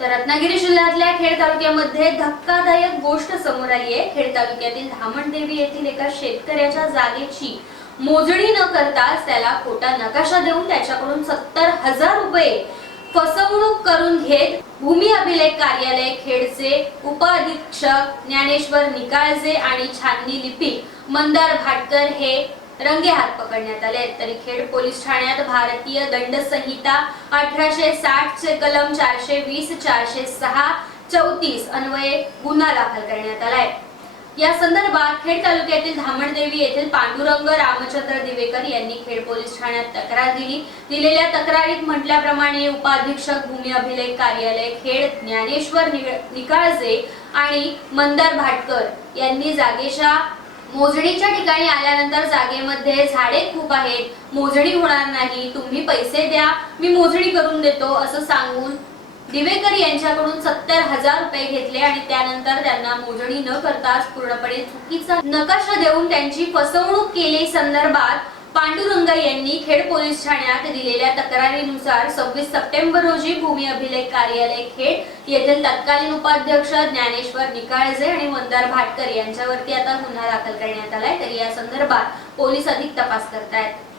तर रत्नागिरी जिल्ह्यातल्या खेड तालुक्यामध्ये धक्कादायक गोष्ट समोर आली आहे. खेड तालुक्यातील धामणदेवी येथील एका शेतकऱ्याच्या जागेची मोजणी न करताच त्याला खोटा नकाशा देऊन त्याच्याकडून सत्तर हजार रुपये फसवणूक करून घेत भूमी अभिलेख कार्यालय खेडचे उपअधीक्षक ज्ञानेश्वर निकाळजे आणि छाननी लिपी मंदार भाटकर हे रंगे हात पकडण्यात आले आहेत. तरी खेड पोलीस ठाण्यात भारतीय दंड संहिता अठराशे साठ चे कलम चारशे वीस चारशे सहा चौतीस अन्वये गुन्हा दाखल करण्यात आलाय या संदर्भात खेड तालुक्यातील धामणदेवी येथील पांडुरंग रामचंद्र दिवेकर यांनी खेड पोलीस ठाण्यात तक्रार दिली दिलेल्या तक्रारीत म्हटल्याप्रमाणे उपाधीक्षक भूमी अभिलेख कार्यालय खेड ज्ञानेश्वर निकाळजे आणि मंदार भाटकर यांनी जागेच्या मोजणीच्या ठिकाणी आल्यानंतर जागेमध्ये झाडे खूप आहेत. मोजणी होणार नाही. तुम्ही पैसे द्या. मी मोजणी करून देतो असं सांगून दिवेकर यांच्याकडून सत्तर हजार रुपये घेतले आणि त्यानंतर त्यांना मोजणी न करताच पूर्णपणे चुकीचा नकाशा देऊन त्यांची फसवणूक केली संदर्भात. पांडुरंग यांनी खेड पोलीस ठाण्यात दिलेल्या तक्रारीनुसार सव्वीस सप्टेंबर रोजी भूमी अभिलेख कार्यालय खेड येथील तत्कालीन उपाध्यक्ष ज्ञानेश्वर निकाळजे आणि मंदार भाटकर यांच्यावरती आता गुन्हा दाखल करण्यात आलाय. तरी या संदर्भात पोलीस अधिक तपास करतायत.